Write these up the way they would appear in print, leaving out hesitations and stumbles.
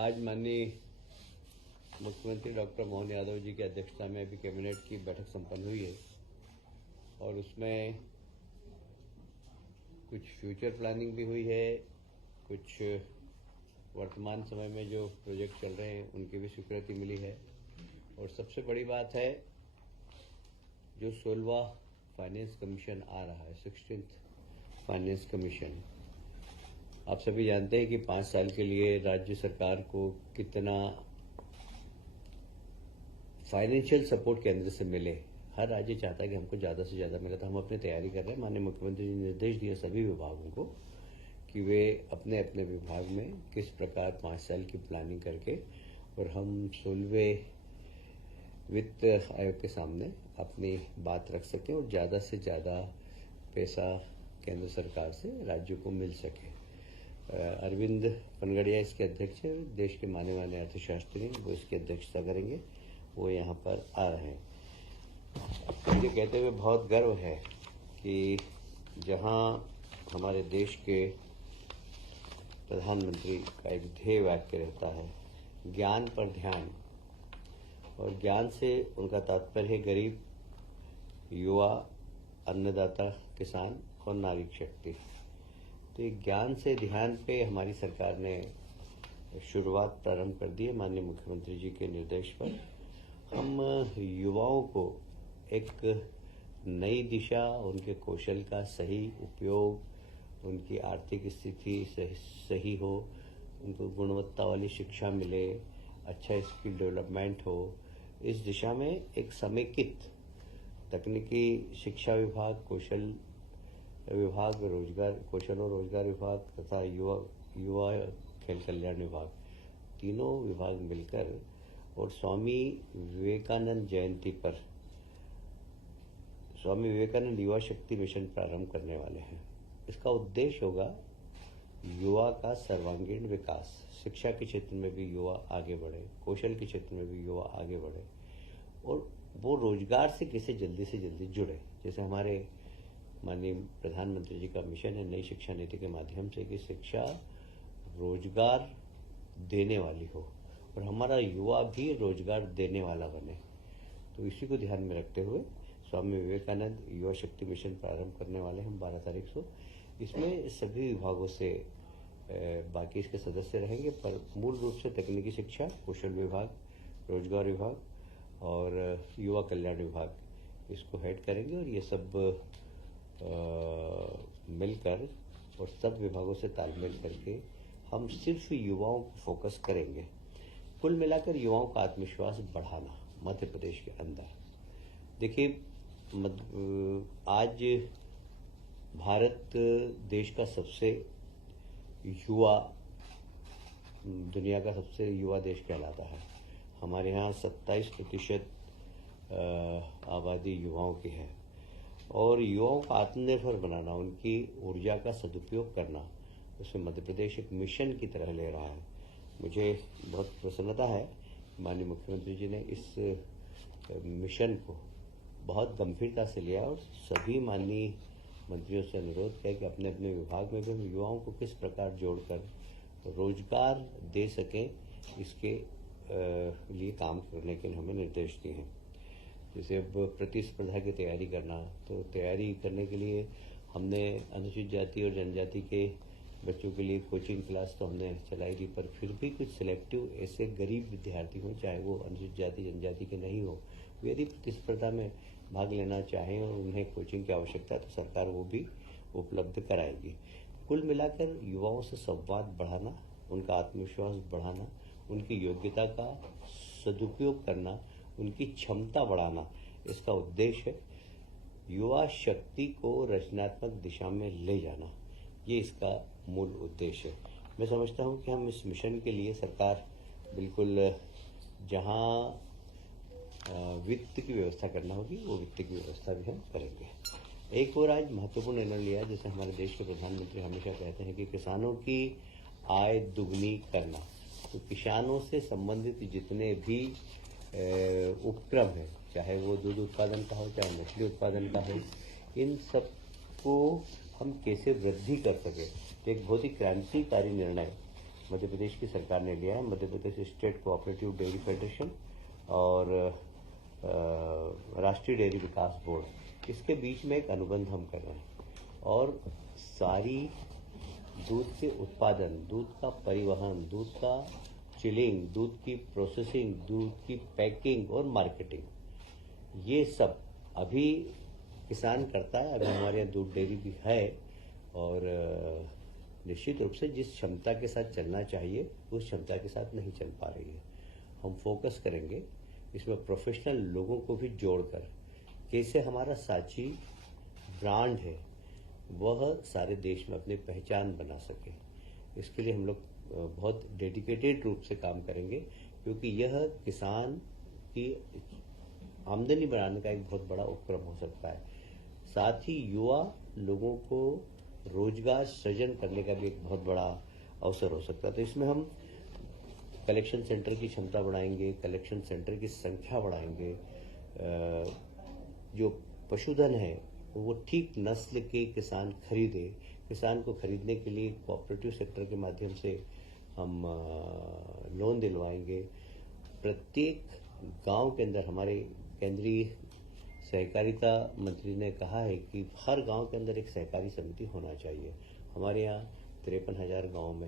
आज माननीय मुख्यमंत्री डॉक्टर मोहन यादव जी की अध्यक्षता में अभी कैबिनेट की बैठक संपन्न हुई है और उसमें कुछ फ्यूचर प्लानिंग भी हुई है, कुछ वर्तमान समय में जो प्रोजेक्ट चल रहे हैं उनकी भी स्वीकृति मिली है। और सबसे बड़ी बात है, जो 16वां फाइनेंस कमीशन आ रहा है, 16th फाइनेंस कमीशन, आप सभी जानते हैं कि 5 साल के लिए राज्य सरकार को कितना फाइनेंशियल सपोर्ट केंद्र से मिले। हर राज्य चाहता है कि हमको ज्यादा से ज्यादा मिले, तो हम अपनी तैयारी कर रहे हैं। माननीय मुख्यमंत्री जी ने निर्देश दिया सभी विभागों को कि वे अपने अपने विभाग में किस प्रकार 5 साल की प्लानिंग करके और हम 16वें वित्त आयोग के सामने अपनी बात रख सकें और ज्यादा से ज्यादा पैसा केंद्र सरकार से राज्यों को मिल सके। अरविंद पनगड़िया इसके अध्यक्ष है, देश के माने माने अर्थशास्त्री वो इसकी अध्यक्षता करेंगे, वो यहाँ पर आ रहे हैं। मुझे कहते हुए बहुत गर्व है कि जहाँ हमारे देश के प्रधानमंत्री का एक ध्येय वाक्य रहता है, ज्ञान पर ध्यान, और ज्ञान से उनका तात्पर्य है गरीब, युवा, अन्नदाता, किसान और नागरिक शक्ति। तो ज्ञान से ध्यान पे हमारी सरकार ने शुरुआत प्रारंभ कर दी है। माननीय मुख्यमंत्री जी के निर्देश पर हम युवाओं को एक नई दिशा, उनके कौशल का सही उपयोग, उनकी आर्थिक स्थिति सही हो, उनको गुणवत्ता वाली शिक्षा मिले, अच्छा स्किल डेवलपमेंट हो, इस दिशा में एक समेकित तकनीकी शिक्षा विभाग, कौशल विभाग, कौशल और रोजगार विभाग तथा युवा खेल कल्याण विभाग, तीनों विभाग मिलकर और स्वामी विवेकानंद जयंती पर स्वामी विवेकानंद युवा शक्ति मिशन प्रारंभ करने वाले हैं। इसका उद्देश्य होगा युवा का सर्वांगीण विकास, शिक्षा के क्षेत्र में भी युवा आगे बढ़े, कौशल के क्षेत्र में भी युवा आगे बढ़े और वो रोजगार से कैसे जल्दी से जल्दी जुड़े। जैसे हमारे माननीय प्रधानमंत्री जी का मिशन है नई शिक्षा नीति के माध्यम से कि शिक्षा रोजगार देने वाली हो और हमारा युवा भी रोजगार देने वाला बने। तो इसी को ध्यान में रखते हुए स्वामी विवेकानंद युवा शक्ति मिशन प्रारंभ करने वाले हम 12 तारीख को। इसमें सभी विभागों से बाकी इसके सदस्य रहेंगे, पर मूल रूप से तकनीकी शिक्षा, कौशल विभाग, रोजगार विभाग और युवा कल्याण विभाग इसको हेड करेंगे और ये सब मिलकर और सब विभागों से तालमेल करके हम सिर्फ युवाओं को फोकस करेंगे। कुल मिलाकर युवाओं का आत्मविश्वास बढ़ाना मध्य प्रदेश के अंदर। देखिए, आज भारत देश का सबसे युवा, दुनिया का सबसे युवा देश कहलाता है। हमारे यहाँ 27% आबादी युवाओं की है और युवाओं को आत्मनिर्भर बनाना, उनकी ऊर्जा का सदुपयोग करना, उसे मध्य प्रदेश एक मिशन की तरह ले रहा है। मुझे बहुत प्रसन्नता है, माननीय मुख्यमंत्री जी ने इस मिशन को बहुत गंभीरता से लिया और सभी माननीय मंत्रियों से अनुरोध किया कि अपने अपने विभाग में भी हम युवाओं को किस प्रकार जोड़कर रोजगार दे सकें, इसके लिए काम करने के हमें निर्देश दिए हैं। जैसे अब प्रतिस्पर्धा की तैयारी करना, तो तैयारी करने के लिए हमने अनुसूचित जाति और जनजाति के बच्चों के लिए कोचिंग क्लास तो हमने चलाई थी, पर फिर भी कुछ सिलेक्टिव ऐसे गरीब विद्यार्थी हों, चाहे वो अनुसूचित जाति जनजाति के नहीं हो, यदि प्रतिस्पर्धा में भाग लेना चाहें और उन्हें कोचिंग की आवश्यकता है तो सरकार वो भी उपलब्ध कराएगी। कुल मिलाकर युवाओं से संवाद बढ़ाना, उनका आत्मविश्वास बढ़ाना, उनकी योग्यता का सदुपयोग करना, उनकी क्षमता बढ़ाना, इसका उद्देश्य है। युवा शक्ति को रचनात्मक दिशा में ले जाना, ये इसका मूल उद्देश्य है। मैं समझता हूं कि हम इस मिशन के लिए सरकार बिल्कुल जहां वित्त की व्यवस्था करना होगी वो वित्त की व्यवस्था भी हम करेंगे। एक और आज महत्वपूर्ण निर्णय लिया, जैसे हमारे देश के प्रधानमंत्री हमेशा कहते हैं कि किसानों की आय दुगनी करना। तो किसानों से संबंधित जितने भी उपक्रम है, चाहे वो दूध उत्पादन का हो, चाहे मछली उत्पादन का हो, इन सब को हम कैसे वृद्धि कर सके। एक बहुत ही क्रांतिकारी निर्णय मध्य प्रदेश की सरकार ने लिया है, Madhya Pradesh state cooperative dairy federation और राष्ट्रीय डेयरी विकास बोर्ड, इसके बीच में एक अनुबंध हम कर रहे हैं और सारी दूध के उत्पादन, दूध का परिवहन, दूध का चिलिंग, दूध की प्रोसेसिंग, दूध की पैकिंग और मार्केटिंग, ये सब अभी किसान करता है। अभी हमारे यहाँ दूध डेयरी भी है और निश्चित रूप से जिस क्षमता के साथ चलना चाहिए उस क्षमता के साथ नहीं चल पा रही है। हम फोकस करेंगे इसमें प्रोफेशनल लोगों को भी जोड़कर कैसे हमारा सांची ब्रांड है वह सारे देश में अपनी पहचान बना सके। इसके लिए हम लोग बहुत डेडिकेटेड रूप से काम करेंगे, क्योंकि यह किसान की आमदनी बढ़ाने का एक बहुत बड़ा उपक्रम हो सकता है। साथ ही युवा लोगों को रोजगार सृजन करने का भी एक बहुत बड़ा अवसर हो सकता है। तो इसमें हम कलेक्शन सेंटर की क्षमता बढ़ाएंगे, कलेक्शन सेंटर की संख्या बढ़ाएंगे, जो पशुधन है वो ठीक नस्ल के किसान खरीदे। किसान को खरीदने के लिए कोऑपरेटिव सेक्टर के माध्यम से हम लोन दिलवाएंगे। प्रत्येक गांव के अंदर हमारे केंद्रीय सहकारिता मंत्री ने कहा है कि हर गांव के अंदर एक सहकारी समिति होना चाहिए। हमारे यहाँ 53,000 गांव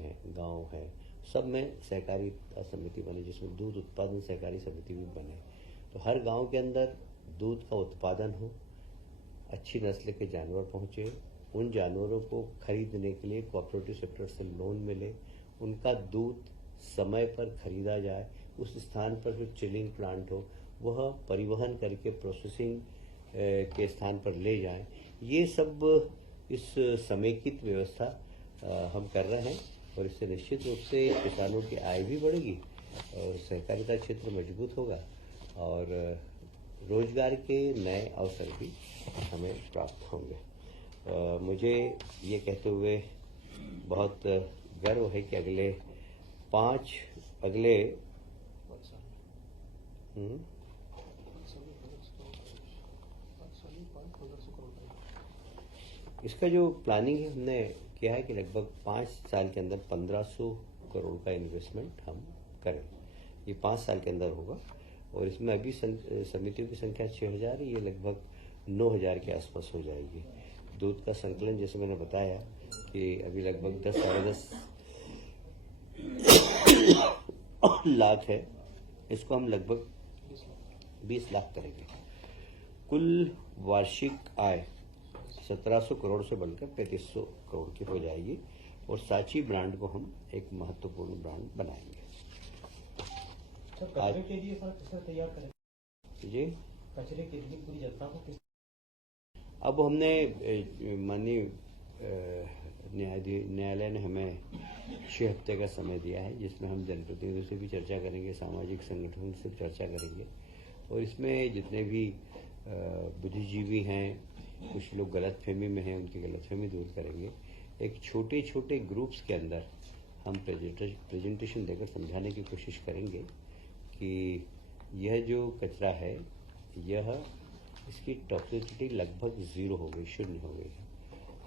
है, सब में सहकारिता समिति बने, जिसमें दूध उत्पादन सहकारी समिति भी बने। तो हर गांव के अंदर दूध का उत्पादन हो, अच्छी नस्ल के जानवर पहुंचे, उन जानवरों को खरीदने के लिए कोऑपरेटिव सेक्टर से लोन मिले, उनका दूध समय पर खरीदा जाए, उस स्थान पर जो चिलिंग प्लांट हो वह परिवहन करके प्रोसेसिंग के स्थान पर ले जाएं। ये सब इस समेकित व्यवस्था हम कर रहे हैं और इससे निश्चित रूप से किसानों की आय भी बढ़ेगी और सहकारिता क्षेत्र मजबूत होगा और रोजगार के नए अवसर भी हमें प्राप्त होंगे। मुझे ये कहते हुए बहुत गर्व है कि अगले इसका जो प्लानिंग है हमने किया है कि लगभग 5 साल के अंदर 1500 करोड़ का इन्वेस्टमेंट हम करें। ये 5 साल के अंदर होगा और इसमें अभी समितियों की संख्या 6000 है, ये लगभग 9000 के आसपास हो जाएगी। दूध का संकलन जैसे मैंने बताया कि अभी लगभग 10-10.5 लाख है, इसको हम लगभग 20 लाख करेंगे। कुल वार्षिक आय 1700 करोड़ से बढ़कर 3500 करोड़ की हो जाएगी और सांची ब्रांड को हम एक महत्वपूर्ण ब्रांड बनाएंगे। कचरे के लिए सर किस तैयार करें जी? कचरे के लिए पूरी जनता को किस? अब हमने माननीय न्यायालय ने हमें 6 हफ्ते का समय दिया है, जिसमें हम जनप्रतिनिधियों से भी चर्चा करेंगे, सामाजिक संगठनों से चर्चा करेंगे और इसमें जितने भी बुद्धिजीवी हैं, कुछ लोग गलतफहमी में हैं, उनकी गलतफहमी दूर करेंगे। एक छोटे छोटे ग्रुप्स के अंदर हम प्रेजेंटेशन देकर समझाने की कोशिश करेंगे कि यह जो कचरा है यह इसकी टॉक्सिसिटी लगभग 0 हो गई, 0 हो गई है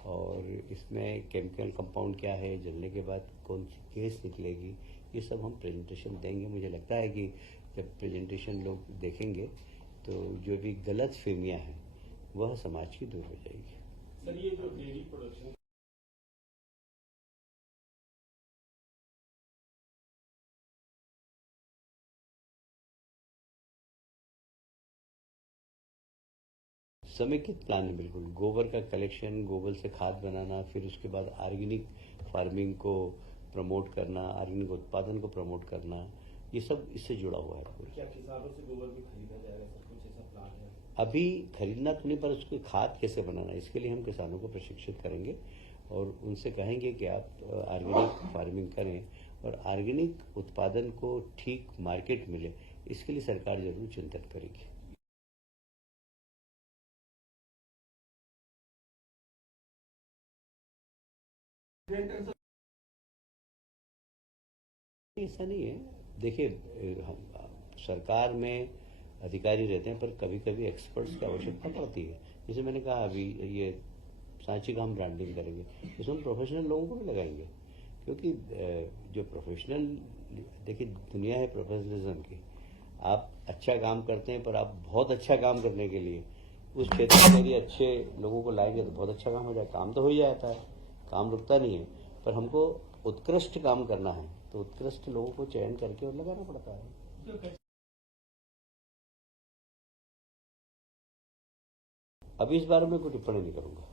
और इसमें केमिकल कंपाउंड क्या है, जलने के बाद कौन सी गैस निकलेगी, ये सब हम प्रेजेंटेशन देंगे। मुझे लगता है कि जब प्रेजेंटेशन लोग देखेंगे तो जो भी गलत फहमियाँ हैं वह समाज की दूर हो जाएगी। सर ये जो डेयरी प्रोडक्शन समेकित प्लान है बिल्कुल। गोबर का कलेक्शन, गोबर से खाद बनाना, फिर उसके बाद ऑर्गेनिक फार्मिंग को प्रमोट करना, ऑर्गेनिक उत्पादन को प्रमोट करना, ये सब इससे जुड़ा हुआ है। क्या किसानों से गोबर भी खरीदा जाएगा सर? कुछ ऐसा प्लान है? अभी खरीदना तो नहीं, पर उसकी खाद कैसे बनाना, इसके लिए हम किसानों को प्रशिक्षित करेंगे और उनसे कहेंगे कि आप ऑर्गेनिक फार्मिंग करें और ऑर्गेनिक उत्पादन को ठीक मार्केट मिले, इसके लिए सरकार जरूर चिंतन करेगी। ऐसा नहीं है, देखिए सरकार में अधिकारी रहते हैं पर कभी कभी एक्सपर्ट्स की आवश्यकता पड़ती है। जैसे मैंने कहा अभी ये सांची का हम ब्रांडिंग करेंगे, इसमें हम प्रोफेशनल लोगों को भी लगाएंगे क्योंकि जो प्रोफेशनल, देखिए दुनिया है प्रोफेशनलिज्म की। आप अच्छा काम करते हैं, पर आप बहुत अच्छा काम करने के लिए उस क्षेत्र में यदि अच्छे लोगों को लाएंगे तो बहुत अच्छा काम हो जाए। काम तो हो ही जाता है, काम रुकता नहीं है, पर हमको उत्कृष्ट काम करना है तो उत्कृष्ट लोगों को चयन करके और लगाना पड़ता है। अभी इस बारे में कोई टिप्पणी नहीं करूंगा।